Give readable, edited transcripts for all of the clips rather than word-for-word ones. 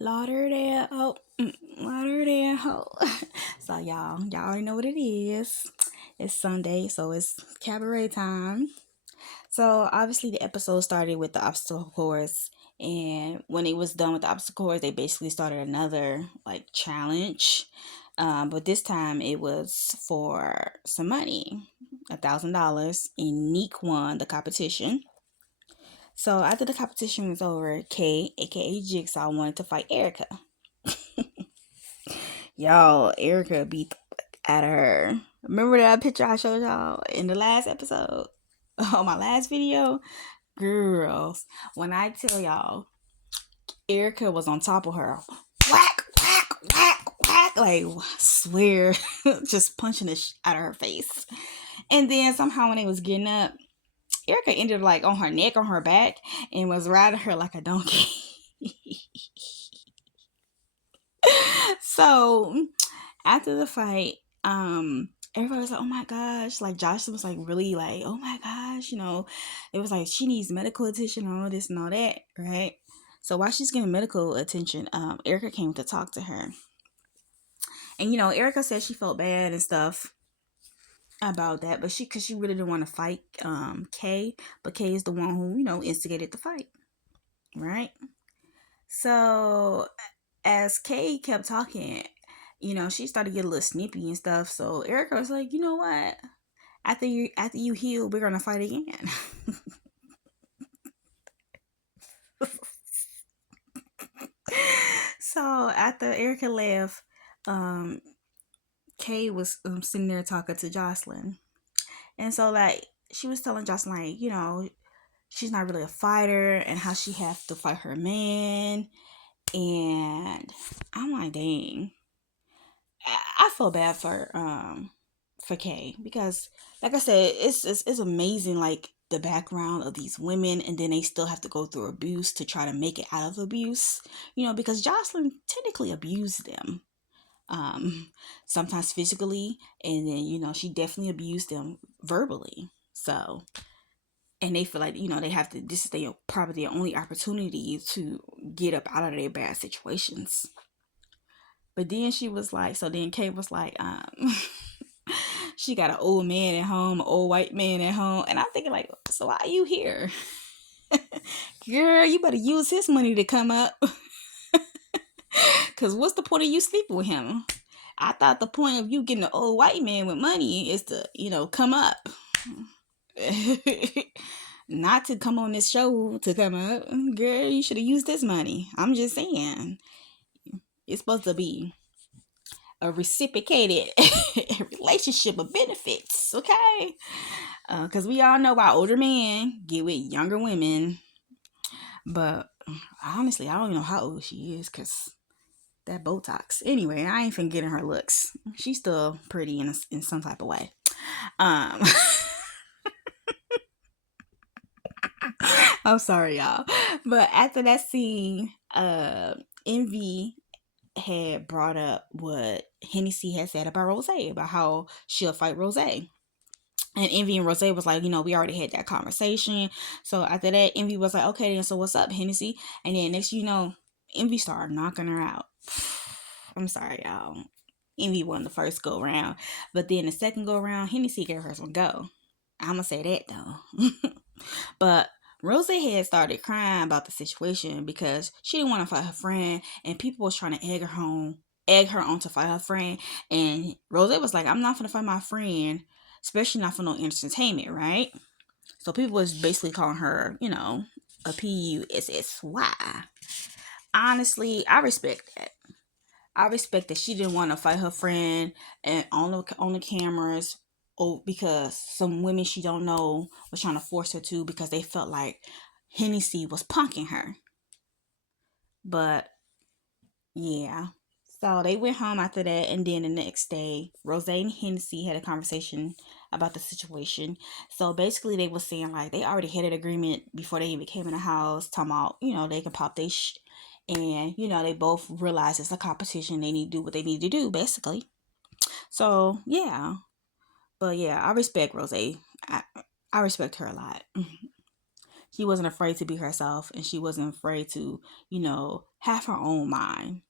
Lauderdale, Lauderdale. So y'all already know what it is. It's Sunday, so it's cabaret time. So obviously the episode started with the obstacle course, and when it was done with the obstacle course, they basically started another like challenge. But this time it was for some money, $1,000, and Neek won the competition. So after the competition was over, Kay, aka Jigsaw, wanted to fight Erica. Y'all, Erica beat the fuck out of her. Remember that picture I showed y'all in the last episode? On my last video? Girls, when I tell y'all, Erica was on top of her. Whack, whack, whack, whack. Like, I swear, just punching the out of her face. And then somehow when they was getting up, Erica ended like on her neck, on her back, and was riding her like a donkey. So after the fight, everybody was like, oh my gosh, like Jocelyn was like really like, oh my gosh, it was like she needs medical attention and all this and all that, right? So while she's getting medical attention, Erica came to talk to her. And Erica said she felt bad and stuff about that, but because she really didn't want to fight Kay, but Kay is the one who, instigated the fight, right? So as Kay kept talking, she started getting a little snippy and stuff. So Erica was like, you know what? After you heal, we're gonna fight again. So after Erica left, um, Kay was sitting there talking to Jocelyn, and so like she was telling Jocelyn like, she's not really a fighter and how she has to fight her man, and I'm like, dang. I feel bad for Kay because like I said, it's amazing like the background of these women, and then they still have to go through abuse to try to make it out of abuse. Because Jocelyn technically abused them. Um Sometimes physically, and then she definitely abused them verbally. So and they feel like they have to, this is their probably their only opportunity to get up out of their bad situations. But then she was like, so then Kate was like, she got an old man at home, an old white man at home. And I'm thinking, like, so why are you here? Girl, you better use his money to come up. Because what's the point of you sleeping with him? I thought the point of you getting an old white man with money is to, come up. Not to come on this show to come up. Girl, you should have used this money. I'm just saying. It's supposed to be a reciprocated relationship of benefits, okay? Because we all know about older men get with younger women, but honestly, I don't even know how old she is because that Botox. Anyway, I ain't finna get in her looks. She's still pretty in some type of way. Um, I'm sorry, y'all, but after that scene, Envy had brought up what Hennessy had said about Rose, about how she'll fight Rose. And Envy and Rose was like, we already had that conversation. So after that, Envy was like, okay, then so what's up, Hennessy? And then next Envy started knocking her out. I'm sorry, y'all. Envy won the first go round. But then the second go round, Hennessy gave her some go. I'ma say that though. But Rose had started crying about the situation because she didn't want to fight her friend, and people was trying to egg her on to fight her friend. And Rose was like, I'm not gonna fight my friend, especially not for no entertainment, right? So people was basically calling her, a PUSSY. Honestly, I respect that. I respect that she didn't want to fight her friend and on the cameras, because some women she don't know was trying to force her to, because they felt like Hennessy was punking her. But yeah. So they went home after that, and then the next day, Rose and Hennessy had a conversation about the situation. So basically, they were saying like they already had an agreement before they even came in the house, talking about they can pop their and they both realize it's a competition. They need to do what they need to do, basically. So yeah, but yeah, I respect Rose. I respect her a lot. She wasn't afraid to be herself, and she wasn't afraid to have her own mind.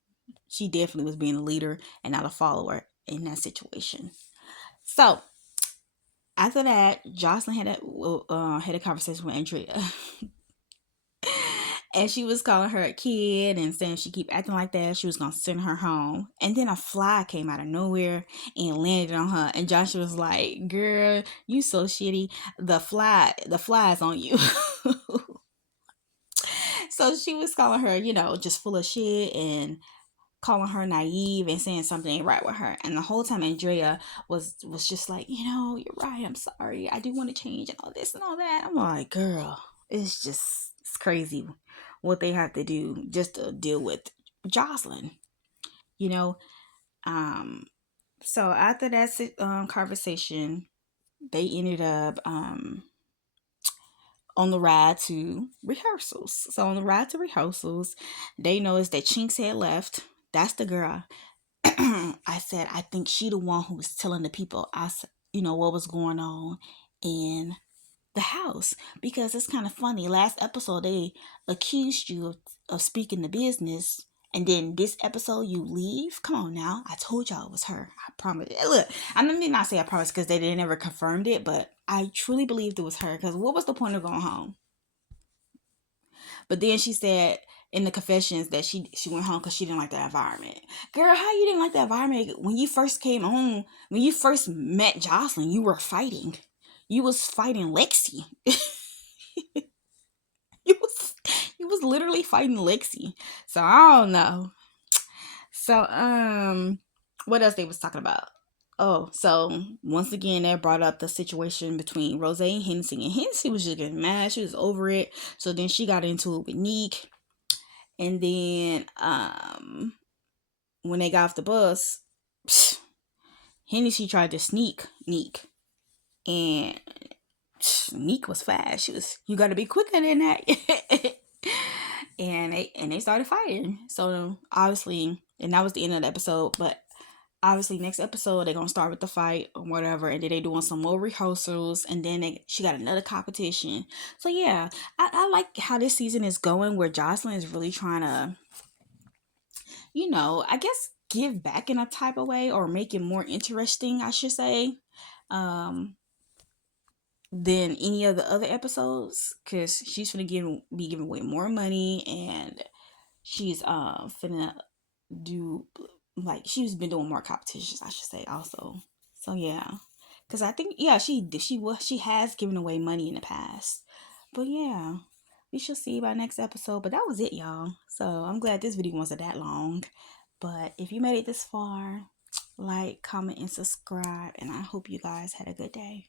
She definitely was being a leader and not a follower in that situation. So after that, Joseline had a conversation with Andrea, and she was calling her a kid and saying she keep acting like that, she was gonna send her home. And then a fly came out of nowhere and landed on her. And Joshua was like, "Girl, you so shitty. The fly is on you." So she was calling her, just full of shit and calling her naive and saying something ain't right with her. And the whole time Andrea was just like, you're right, I'm sorry, I do want to change and all this and all that. I'm like, girl, it's crazy what they have to do just to deal with Joseline, you know. Um so after that conversation, they ended up on the ride to rehearsals. So on the ride to rehearsals, they noticed that Chinks had left. That's the girl. I said, I think she the one who was telling the people, what was going on in the house. Because it's kind of funny. Last episode, they accused you of speaking the business. And then this episode, you leave? Come on now. I told y'all it was her. I promise. Look, I mean, not say I promise because they didn't ever confirmed it, but I truly believed it was her. Because what was the point of going home? But then she said in the confessions that she went home because she didn't like the environment. Girl, how you didn't like the environment when you first came on? When you first met Joseline, you were fighting. You was fighting Lexi. you was you was literally fighting Lexi. So I don't know. So what else they was talking about? Oh, so once again, they brought up the situation between Rose and Hennessy. And Hennessy was just getting mad. She was over it. So then she got into it with Neek. And then when they got off the bus, psh, Hennessy tried to sneak Neek. And Neek was fast. She was, you gotta be quicker than that. and they started fighting. So obviously, and that was the end of the episode. But obviously, next episode they're gonna start with the fight or whatever, and then they doing some more rehearsals, and then she got another competition. So yeah, I like how this season is going, where Joseline is really trying to, I guess give back in a type of way or make it more interesting, I should say. Um, than any of the other episodes, because she's gonna be giving away more money, and she's finna do, like, she's been doing more competitions, I should say, also. So yeah, because I think, yeah, she has given away money in the past. But yeah, we shall see by next episode. But that was it, y'all. So I'm glad this video wasn't that long. But if you made it this far, like, comment, and subscribe, and I hope you guys had a good day.